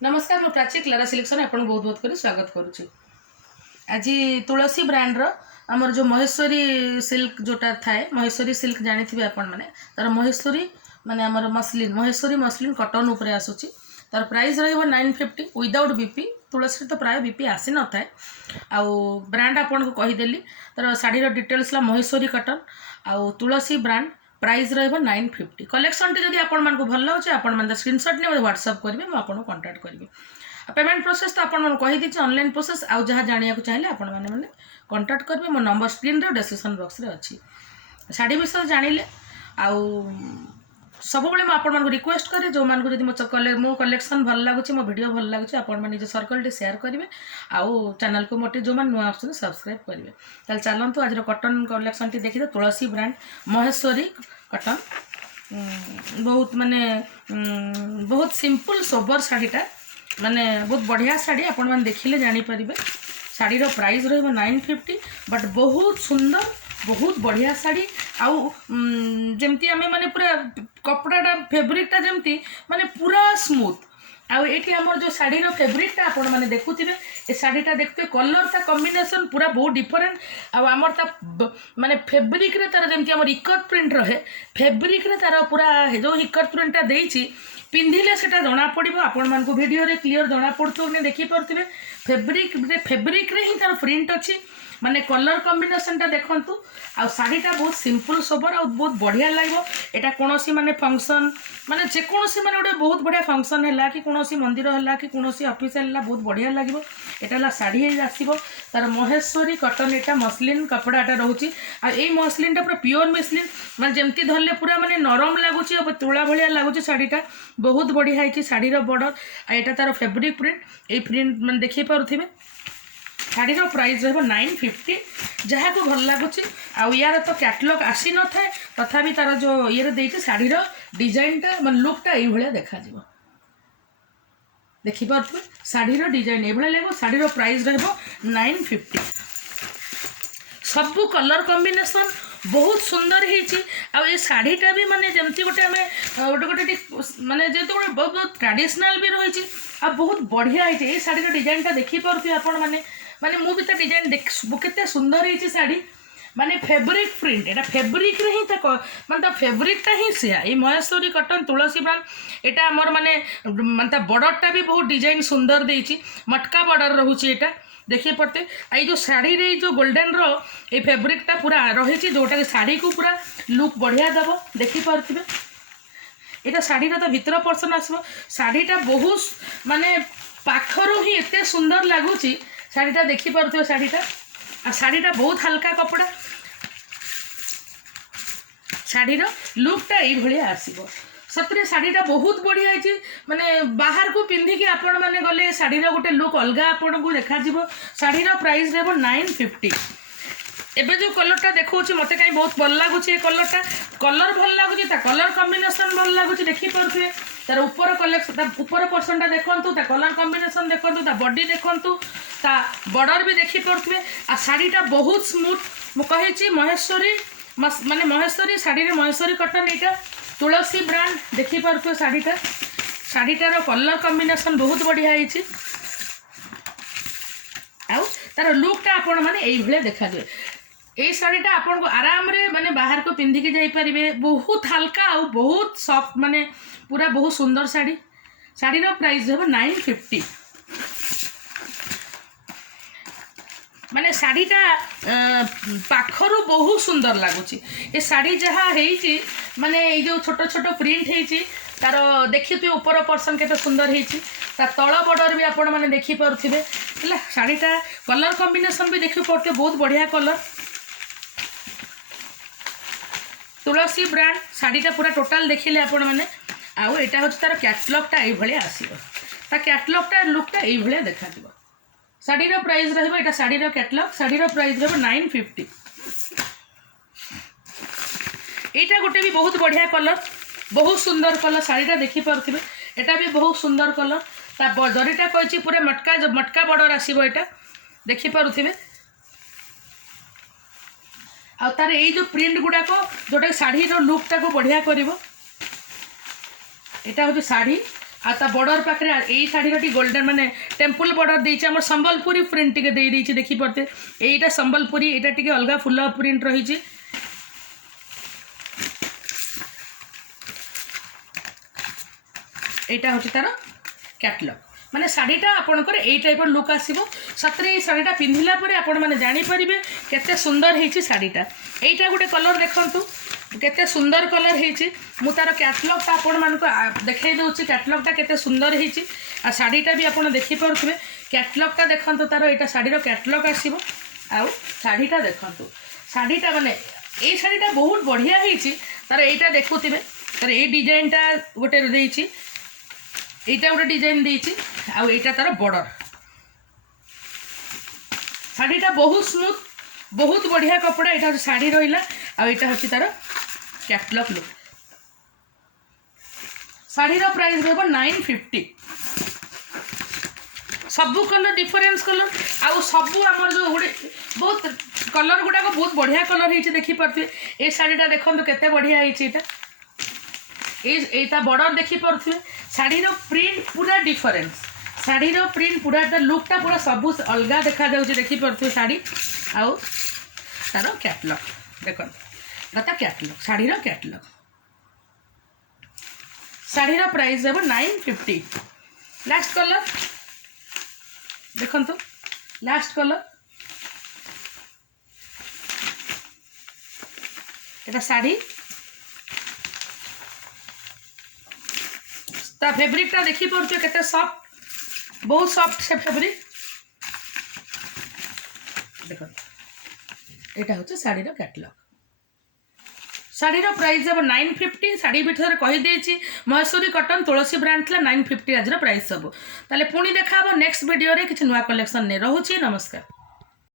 नमस्कार मु Prachi Clara selection आपन बहुत बहुत करी स्वागत करुच्ची। आज तुलसी ब्रांड रो आमर जो महेश्वरी सिल्क जोटा थाए महेश्वरी सिल्क जानी आपण मैंने तार महेश्वरी माने आमर मसलिन महेश्वरी मसलिन कटन उपरे आसुची। तार प्राइस रहिबो 950 विदाउट बीपी। तुलसी तो प्राय बीपी आसी न थाए आउ ब्रांड आपन को कहि देली। तार साड़ी रो डिटेल्स ला महेश्वरी कटन आउ तुलसी ब्रांड प्राइस रहिबो 950। कलेक्शन टी जदि आपण मन को भल लागुचे आपण मन स्क्रीनशॉट ने व्हाट्सएप करिवे म आपण कांटेक्ट करिवे। पेमेंट प्रोसेस तो आपण मन कहि दिछि ऑनलाइन प्रोसेस आउ जहा जानिया को चाहिले आपण माने कांटेक्ट करिवे। मो नंबर स्क्रीन रे डिस्क्रिप्शन बॉक्स रे अछि। साड़ी विषय जानिले आउ सब बेले म आपण मन को रिक्वेस्ट करे जो मान को जदि मो कलेक्शन भल लागुचे मो वीडियो भल लागुचे आपण मन निज सर्कल टे शेयर करिवे आउ चैनल को मोटे जो मान नुआ आछन सब्सक्राइब करिवे। ताल चलंतु आज कटन कलेक्शन टी देखि तुलसी ब्रांड महेश्वरी कटन बहुत माने बहुत सिंपल सोबर साड़ीटा माने बहुत बढ़िया साड़ी आपण मैंने देखिले जानी पारिबे। साड़ी रो प्राइस रहिबो 950 बट बहुत सुंदर बहुत बढ़िया साड़ी आउ जेमती आमे माने पूरा कपड़ाटा फैब्रिकटा जेमती माने पूरा स्मूथ आउ एठी हमर जो साड़ी रो फैब्रिकटा आपण माने देखुथिबे ए साड़ीटा देखते कलर ता कॉम्बिनेशन पूरा बहुत डिफरेंट आउ हमर ता माने फैब्रिक रे तार जेमती हमर इकत प्रिंट रहे फैब्रिक रे तार पूरा जो इकत प्रिंटटा देइछि पिंधिले सेटा जना पड़िबो आपण मान को वीडियो रे क्लियर जना पड़तो ने देखि परथिबे। फैब्रिक रे ही तार प्रिंट अछि माने कलर कॉम्बिनेशन ता देखंतु आ साड़ीटा बहुत सिंपल सोबर आ बहुत बढ़िया लागो। एटा कोनोसी माने फंक्शन माने जे कोनोसी माने ओडे बहुत बढ़िया फंक्शन हैला कि कोनोसी मंदिर हैला कि कोनोसी ऑफिस हैला बहुत बढ़िया लागिवो। एटा ला साड़ी हे आसीबो तार महेश्वरी कटन एटा मसलिन कपड़ाटा रहउची आ एई मसलिनटा पूरा प्योर मसलिन माने जेमती धरले पूरा माने नरम लागुची आ तुळा भलिया लागुची। साड़ीटा बहुत बढ़िया हैची साड़ी रो बॉर्डर आ एटा तार फैब्रिक प्रिंट ए प्रिंट माने देखि पारुथिबे। साड़ी रो प्राइस रहिबो 950 जहा को भल लागुची आ यार तो कैटलॉग आसी न थाए तथापि तार जो ये देइछि साड़ी रो डिजाइनटा मन लुकटा एई भलिया देखा जिवो देखि पारुथिबे। साड़ी रो डिजाइन ए भलिया लागो। साड़ी रो प्राइस रहिबो 950। सब कलर कॉम्बिनेशन बहुत सुंदर हेची आ ए साड़ीटा भी माने जेमती गोटे हमें गोटे माने जेतो गोटे बहुत ट्रेडिशनल भी रहिची आ बहुत बढ़िया हेची। ए साड़ी रो डिजाइनटा देखि पारुथिबे आपण माने मु भी तो डिजाइन देख केते सुंदर हेची साड़ी माने फैब्रिक प्रिंट एटा फैब्रिक रे ही त माने फैब्रिकटा ही सिया ए महेश्वरी कटन तुलसी ब्रांड एटा हमर माने बॉर्डरटा भी बहुत डिजाइन सुंदर देइची मटका बॉर्डर रहउची एटा देखिए पड़ते आई जो साड़ी रे जो गोल्डन रो ए फैब्रिकटा पूरा रहिची जोटा साड़ी को पूरा लुक बढ़िया दबो देखि पारथिबे। एटा साड़ी रो तो भीतर पर्सन आसबो साड़ीटा बहुत माने पाखरो ही एते सुंदर लागुची साड़ीटा देखि पारथिबे। साड़ीटा बहुत हल्का कपड़ा साड़ी रो लुकटा एई भलिया आसीबो। सतरे साड़ीटा बहुत बढ़िया है माने बाहर को पिंधि के आपण माने गले साड़ी रो गोटे लुक अलगा आपण को देखा जिवो। साड़ी रो प्राइस रहबो 950। एबे जो कलरटा देखौछि मते काई बहुत भल लागुछि ए कलरटा कलर भल लागुछि ता कलर कॉम्बिनेशन भल लागुछि देखि परथुए तार ऊपर कलेक्शन ता ऊपर पर्सनटा देखंतु ता कलर कॉम्बिनेशन देखंतु ता बॉडी देखंतु ता बॉर्डर भी देखि परथुए आ साड़ीटा बहुत स्मूथ मु कहिछि महेश्वरी माने महेश्वरी साड़ी रे महेश्वरी कटन एटा तुलसी ब्रांड देखि पारथुए। साड़ीटार कलर कॉम्बिनेशन बहुत बढ़िया है आउ तार लुकटा आपण माने एई भले देखा जाय। ए साड़ीटा आपण को आराम रे माने बाहर को पिंधि के जाई परिबे बहुत हल्का आउ बहुत सॉफ्ट माने पूरा बहुत सुंदर साड़ी। साड़ी रो प्राइस है 950 माने साड़ीटा पाखरु बहुत सुंदर लागुची। ए साड़ी जहा हेची माने ए जो छोटो छोटो प्रिंट हेची तार देखिए ऊपर पर्सन केते सुंदर हेची ता तळ बॉर्डर भी आपण माने देखि पारुथिबे हला। साड़ीटा कलर कॉम्बिनेशन भी देखि पड़ते बहुत बढ़िया कलर। तुलसी ब्रांड साड़ीटा पूरा टोटल देखिले आपण माने आउ एटा होछ तार कैटलॉगटा एई भलिया आसीबो ता कैटलॉगटा लुकटा एई भलिया देखा दिबो। साड़ी रो प्राइस रहबो एटा साड़ी रो कैटलॉग साड़ी रो प्राइस रहबो 950। एटा गोटे भी बहुत बढ़िया कलर बहुत सुंदर कलर साड़ीटा देखि पारथिबे एटा भी बहुत सुंदर कलर ता जरीटा कहछि पूरा मटका बॉर्डर आसीबो एटा देखि पारथिबे आ तार ए जो प्रिंट गुडा को जोटा साड़ी रो लुकटा को बढ़िया करिवो एटा होछि साड़ी आ बॉर्डर पाखे यही शाढ़ी गोल्डन माने टेम्पल बॉर्डर देछि हमर संबलपुरी प्रिंट टिके दे देछि देखि परते एटा संबलपुरी एटा टिके अलगा फुल प्रिंट रही। एटा होछि तार कैटलॉग माने शाढ़ीटा आपणकर एई टाइप लुक आसीबो सतरे ए शाढ़ीटा पिंधिला परे आपण माने जानि परिबे केते सुंदर हेछि शाढ़ीटा। एइटा गोटे कलर देखंतु केते सुंदर कलर हेछि मु तार कैटलॉगटा आपण मानको देखाई दउछि कैटलॉगटा केते सुंदर हेछि आ शाढ़ीटा भी आपण देखि परथबे कैटलॉगटा देखंतु तार एटा शाढ़ीर कैटलॉग आसीबो आ शाढ़ीटा देखंतु शाढ़ीटा माने ए शाढ़ीटा बहुत बढ़िया हेछि तार एइटा देखुथिबे तार ए डिजाइनटा गोटे देछि एटा गोटे डिजाइन देछि आ एटा तार बॉर्डर शाढ़ीटा बहुत स्मूथ बहुत बढ़िया कपड़ा एटा शाढ़ी रहिला आ एटा होछि तार कैटलॉग लुक। शाढ़ीर प्राइस रहबो 950 सबु कलर डिफरेंस कलर आउ सबु हमर जो गुडे बहुत कलर गुडा बहुत बढ़िया कलर हेछि देखि परथि ए शाढ़ीटा देखंतु केते बढ़िया हेछि एटा एटा बॉर्डर देखि परथि शाढ़ीर प्रिंट पूरा डिफरेंस शाढ़ीर प्रिंट पूरा लुकटा पूरा सबु अलगा देखा जाउछि देखि परथि शाढ़ी आउ तार कैटलॉग देखंतु एटा कैटलॉग शाढ़ीर कैटलॉग शाढ़ीर प्राइस है 950। लास्ट कलर देखंतु लास्ट कलर एटा शाढ़ी ता फैब्रिकटा देखि परछो केते सॉफ्ट बहुत सॉफ्ट से फैब्रिक देखो एटा होचे शाढ़ीर कैटलॉग। शाढ़ीर प्राइस है 950 शाढ़ी भितर कही देछि महेश्वरी कॉटन तुलसी ब्रांड थला 950 आज प्राइस सब ताले पुणी देखा नेक्स्ट वीडियो रे किछि नुवा कलेक्शन ने रहउछि। नमस्कार।